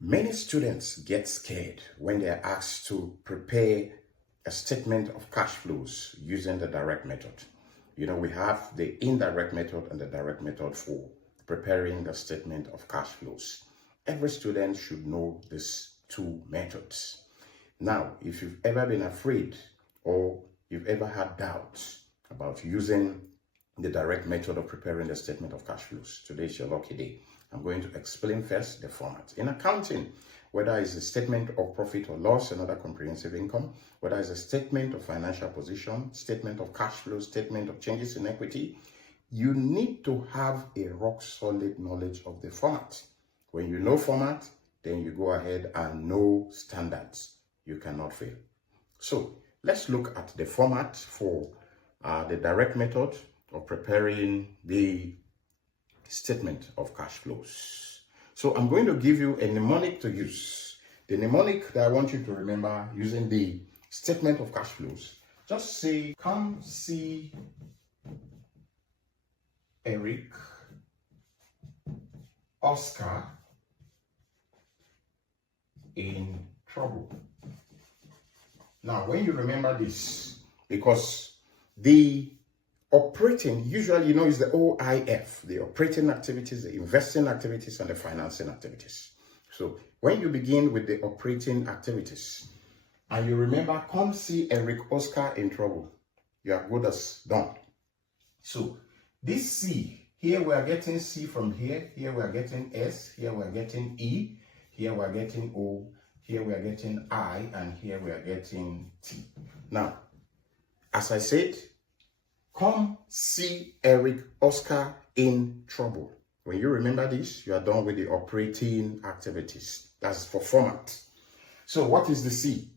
Many students get scared when they are asked to prepare a statement of cash flows using the direct method. We have the indirect method and the direct method for preparing the statement of cash flows. Every student should know these two methods. Now, if you've ever been afraid or you've ever had doubts about using the direct method of preparing the statement of cash flows, today is your lucky day. I'm going to explain first the format. In accounting, whether it's a statement of profit or loss and other comprehensive income, whether it's a statement of financial position, statement of cash flow, statement of changes in equity, you need to have a rock solid knowledge of the format. When you know format, then you go ahead and know standards. You cannot fail. So let's look at the format for the direct method of preparing the statement of cash flows. So I'm going to give you a mnemonic to use. The mnemonic that I want you to remember using the statement of cash flows. Just say, come see Eric, Oscar in trouble. Now, when you remember this, because the operating, usually, is the OIF, the operating activities, the investing activities, and the financing activities. So when you begin with the operating activities, and you remember, come see Eric Oscar in trouble, you are good as done. So this C, here we are getting C from here we are getting S, here we are getting E, here we are getting O, here we are getting I, and here we are getting T. Now, as I said, come see Eric Oscar in trouble. When you remember this, you are done with the operating activities. That's for format. So what is the C?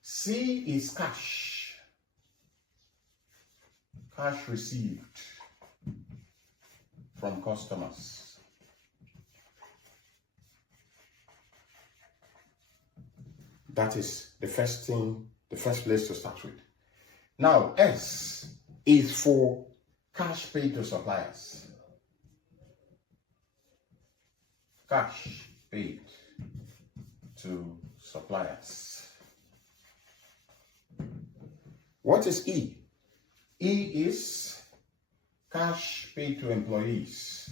C is cash. Cash received from customers. That is the first thing, the first place to start with. Now, S is for cash paid to suppliers. Cash paid to suppliers. What is E? E is cash paid to employees.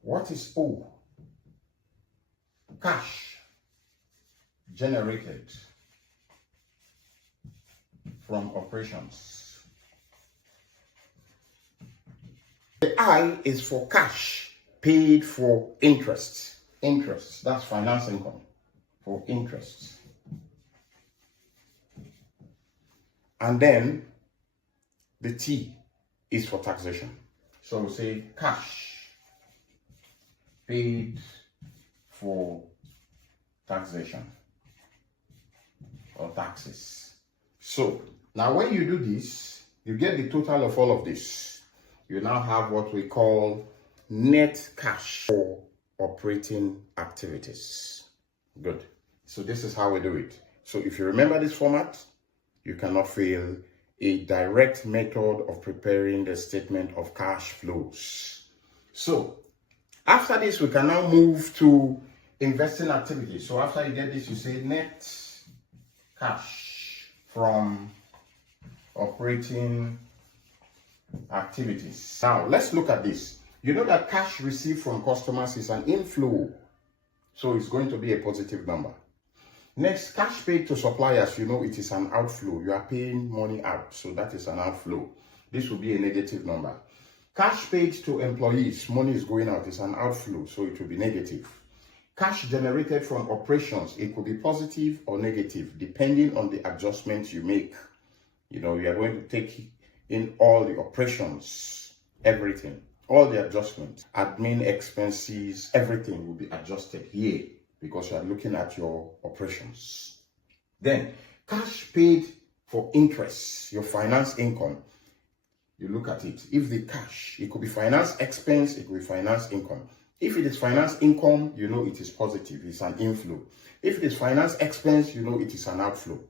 What is O? Cash generated from operations. The I is for cash paid for interest. Interest, that's finance income for interest. And then the T is for taxation. So we'll say cash paid for taxation or taxes. So now when you do this, you get the total of all of this. You now have what we call net cash for operating activities. Good. So this is how we do it. So if you remember this format, you cannot fail a direct method of preparing the statement of cash flows. So after this, we can now move to investing activities. So after you get this, you say net cash from operating activities. Now, let's look at this. You know that cash received from customers is an inflow. So it's going to be a positive number. Next, cash paid to suppliers, it is an outflow. You are paying money out. So that is an outflow. This will be a negative number. Cash paid to employees, money is going out, it's an outflow. So it will be negative. Cash generated from operations, it could be positive or negative, depending on the adjustments you make. You are going to take in all the operations, everything, all the adjustments, admin expenses, everything will be adjusted here because you are looking at your operations. Then, cash paid for interest, your finance income, you look at it. If the cash, it could be finance expense, it could be finance income. If it is finance income, it is positive, it's an inflow. If it is finance expense, it is an outflow.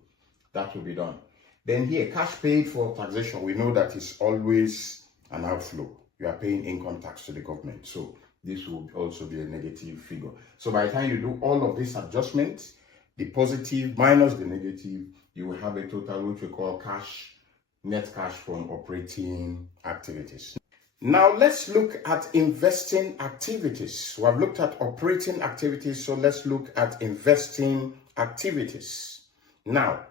That will be done. Then here, cash paid for taxation, we know that is always an outflow. you are paying income tax to the government. So this will also be a negative figure. So by the time you do all of these adjustments, the positive minus the negative, you will have a total which we call net cash from operating activities. Now let's look at investing activities. We have looked at operating activities, so let's look at investing activities. Now,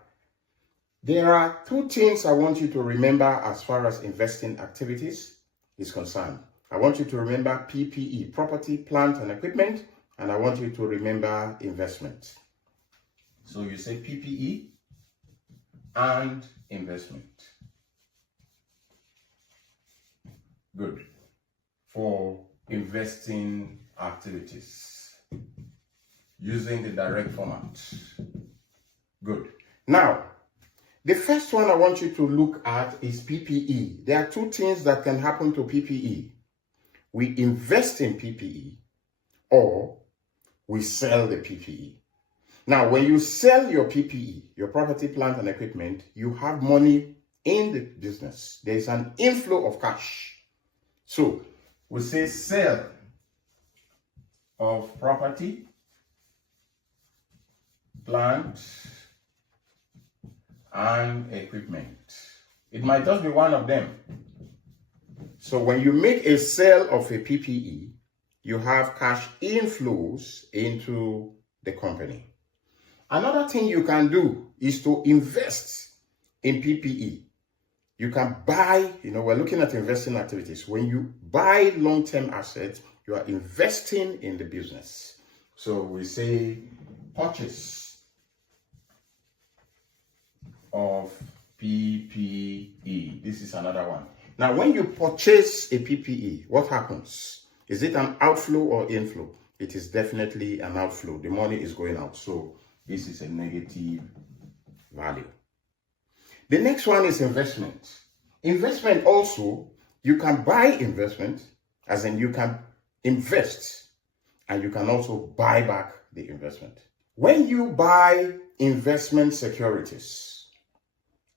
there are two things I want you to remember as far as investing activities is concerned. I want you to remember PPE, property, plant, and equipment, and I want you to remember investment. So you say PPE and investment. Good. For investing activities using the direct format. Good. Now, the first one I want you to look at is PPE. There are two things that can happen to PPE. We invest in PPE or we sell the PPE. Now, when you sell your PPE, your property, plant, and equipment, you have money in the business. There is an inflow of cash. So, we say sale of property, plant, and equipment. It might just be one of them. So when you make a sale of a PPE, you have cash inflows into the company. Another thing you can do is to invest in PPE. You can buy, we're looking at investing activities. When you buy long-term assets, you are investing in the business. So we say purchase of PPE. This is another one. Now, when you purchase a PPE, what happens? Is it an outflow or inflow? It is definitely an outflow. The money is going out. So this is a negative value. The next one is investment. Investment also, you can buy investment, as in you can invest, and you can also buy back the investment. When you buy investment securities,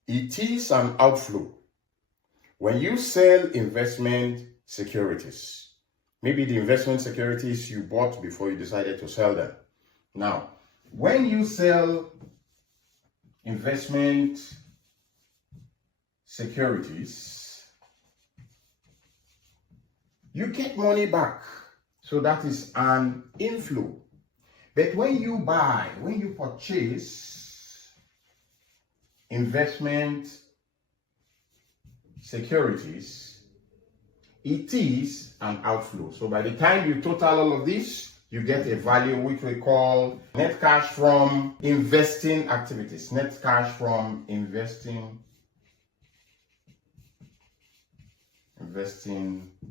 it is an outflow. When you sell investment securities, maybe the investment securities you bought before you decided to sell them. Now, when you sell investment securities, you get money back. So that is an inflow. But when you purchase investment securities, it is an outflow. So by the time you total all of this, you get a value which we call net cash from investing activities. Net cash from investing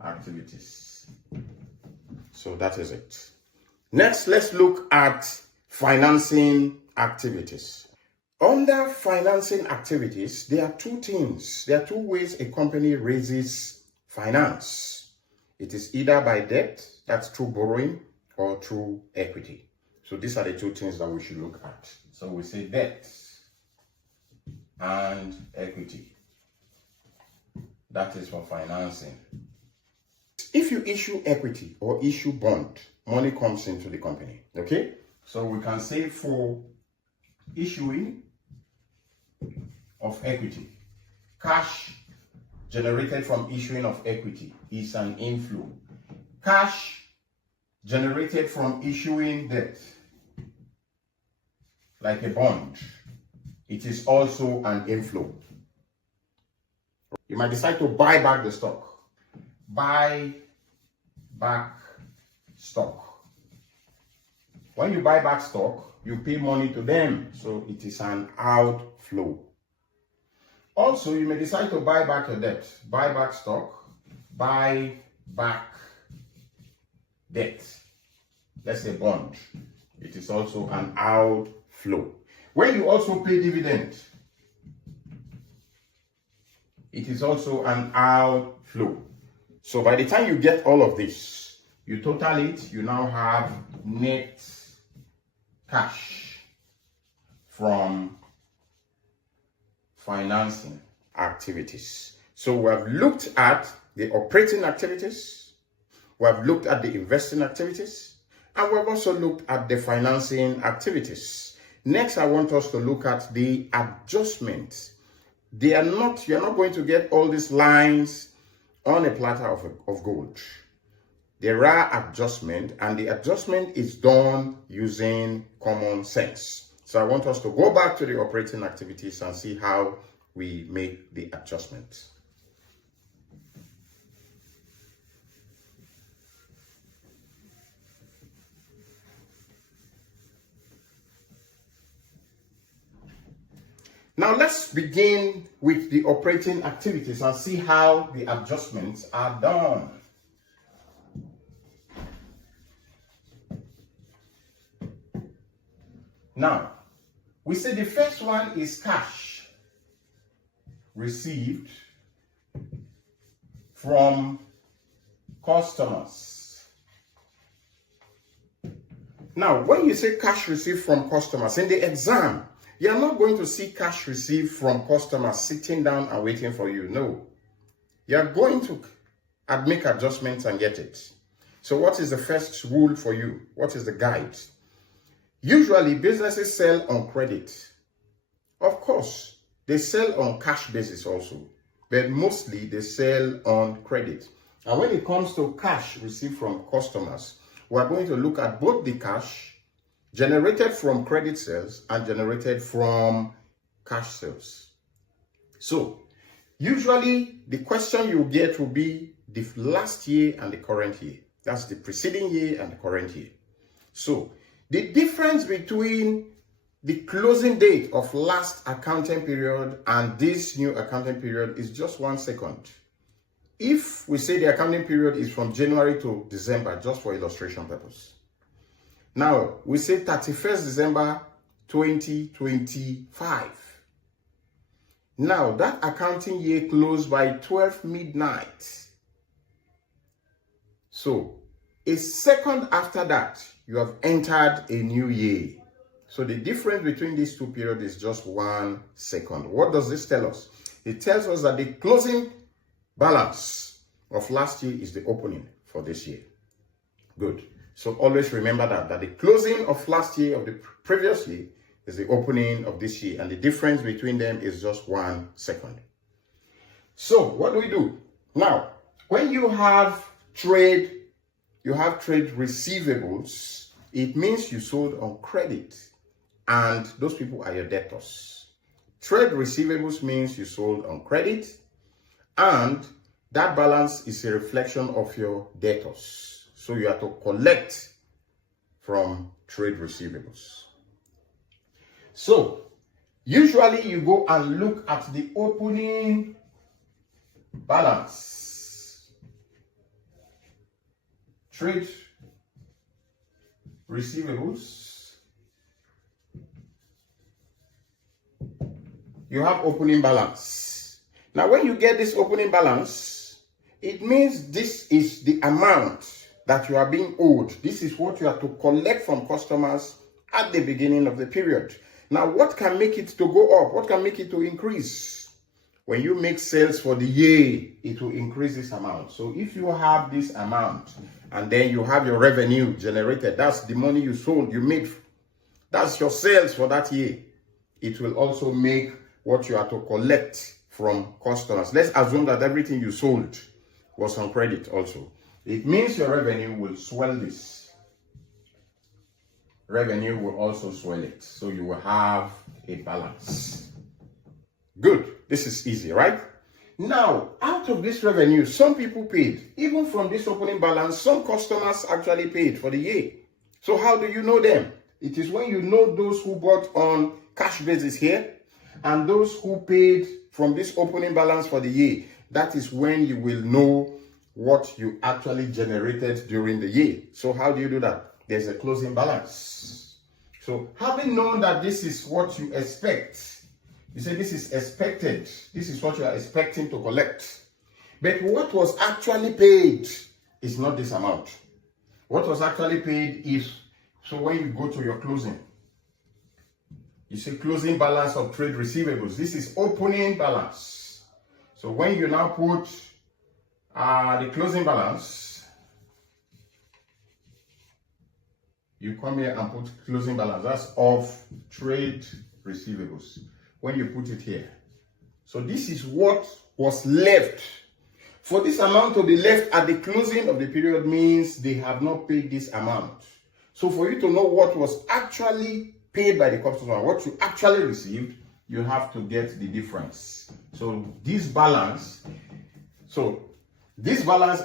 activities. So that is it. Next, let's look at financing activities. Under financing activities, there are two things. There are two ways a company raises finance. It is either by debt, that's through borrowing, or through equity. So these are the two things that we should look at. So we say debt and equity. That is for financing. If you issue equity or issue bond, money comes into the company. Okay? So we can say for issuing of equity, cash generated from issuing of equity is an inflow. Cash generated from issuing debt, like a bond, it is also an inflow. You might decide to buy back the stock. Buy back stock. When you buy back stock, you pay money to them, so it is an outflow. Also, you may decide to buy back your debt. Buy back stock, buy back debt. Let's say bond. It is also an outflow. When you also pay dividend, it is also an outflow. So by the time you get all of this, you total it, you now have net cash from financing activities. So we have looked at the operating activities, we have looked at the investing activities, and we've also looked at the financing activities. Next, I want us to look at the adjustments. You're not going to get all these lines on a platter of gold. There are adjustments, and the adjustment is done using common sense. So I want us to go back to the operating activities and see how we make the adjustments. Now let's begin with the operating activities and see how the adjustments are done. Now, we say the first one is cash received from customers. Now, when you say cash received from customers, in the exam, you are not going to see cash received from customers sitting down and waiting for you. No. You are going to make adjustments and get it. So what is the first rule for you? What is the guide? Usually, businesses sell on credit. Of course, they sell on cash basis also, but mostly they sell on credit. And when it comes to cash received from customers, we are going to look at both the cash generated from credit sales and generated from cash sales. So, usually the question you get will be the last year and the current year. That's the preceding year and the current year. So, the difference between the closing date of last accounting period and this new accounting period is just 1 second. If we say the accounting period is from January to December, just for illustration purpose. Now, we say 31st December 2025. Now, that accounting year closed by 12 midnight. So, a second after that, you have entered a new year. So, the difference between these two periods is just 1 second. What does this tell us? It tells us that the closing balance of last year is the opening for this year. Good. So always remember that the closing of last year, of the previous year, is the opening of this year. And the difference between them is just 1 second. So what do we do? Now, when you have trade receivables, it means you sold on credit. And those people are your debtors. Trade receivables means you sold on credit. And that balance is a reflection of your debtors. So you have to collect from trade receivables. So usually you go and look at the opening balance. Trade receivables. You have opening balance. Now when you get this opening balance, it means this is the amount that you are being owed. This is what you have to collect from customers at the beginning of the period. Now, what can make it to go up? What can make it to increase? When you make sales for the year, it will increase this amount. So if you have this amount and then you have your revenue generated, that's the money you sold, you made. That's your sales for that year. It will also make what you have to collect from customers. Let's assume that everything you sold was on credit also. It means your revenue will swell this. Revenue will also swell it. So you will have a balance. Good. This is easy, right? Now, out of this revenue, some people paid. Even from this opening balance, some customers actually paid for the year. So how do you know them? It is when you know those who bought on cash basis here and those who paid from this opening balance for the year. That is when you will know what you actually generated during the year. So how do you do that? There's a closing balance. So having known that this is what you expect, you say this is expected, this is what you are expecting to collect. But what was actually paid is not this amount. What was actually paid is, so when you go to your closing, you say closing balance of trade receivables. This is opening balance. So when you now put The closing balance, you come here and put closing balance. That's of trade receivables. When you put it here. So this is what was left. For this amount to be left at the closing of the period means they have not paid this amount. So for you to know what was actually paid by the customer, what you actually received, you have to get the difference. So this balance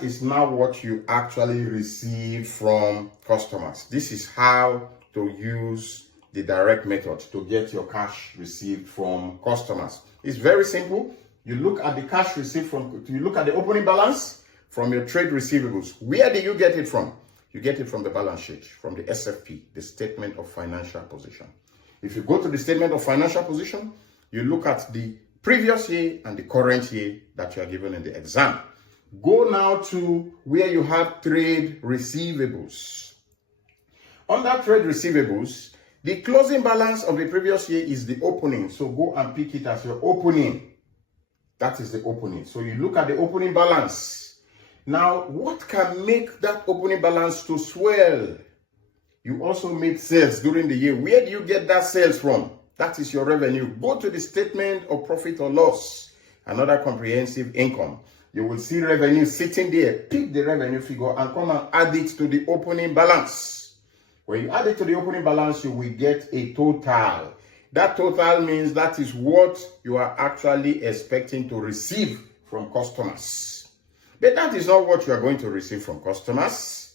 is now what you actually receive from customers. This is how to use the direct method to get your cash received from customers. It's very simple. You look at the cash received you look at the opening balance from your trade receivables. Where do you get it from? You get it from the balance sheet, from the SFP, the statement of financial position. If you go to the statement of financial position, you look at the previous year and the current year that you are given in the exam. Go now to where you have trade receivables. Under trade receivables, the closing balance of the previous year is the opening. So go and pick it as your opening. That is the opening. So you look at the opening balance. Now, what can make that opening balance to swell? You also made sales during the year. Where do you get that sales from? That is your revenue. Go to the statement of profit or loss, another comprehensive income. You will see revenue sitting there. Pick the revenue figure and come and add it to the opening balance. When you add it to the opening balance, you will get a total. That total means that is what you are actually expecting to receive from customers. But that is not what you are going to receive from customers.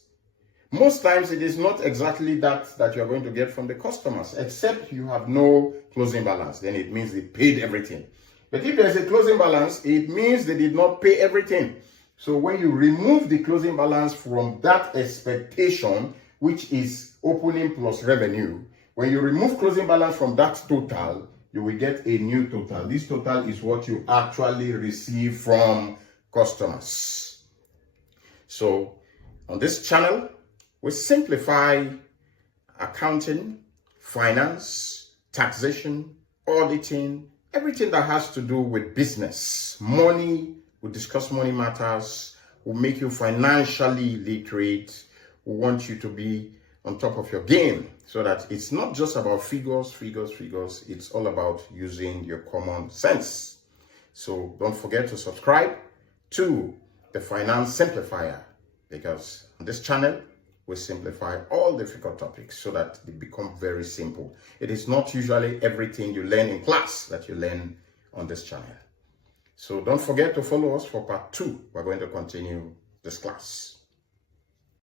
Most times it is not exactly that you are going to get from the customers, except you have no closing balance. Then it means they paid everything. But if there's a closing balance, it means they did not pay everything. So when you remove the closing balance from that expectation, which is opening plus revenue, when you remove closing balance from that total, you will get a new total. This total is what you actually receive from customers. So on this channel, we simplify accounting, finance, taxation, auditing, everything that has to do with business, money. We discuss money matters. We make you financially literate. We want you to be on top of your game so that it's not just about figures. It's all about using your common sense. So don't forget to subscribe to the Finance Simplifier, because on this channel, we simplify all difficult topics so that they become very simple. It is not usually everything you learn in class that you learn on this channel. So don't forget to follow us for part 2. We're going to continue this class.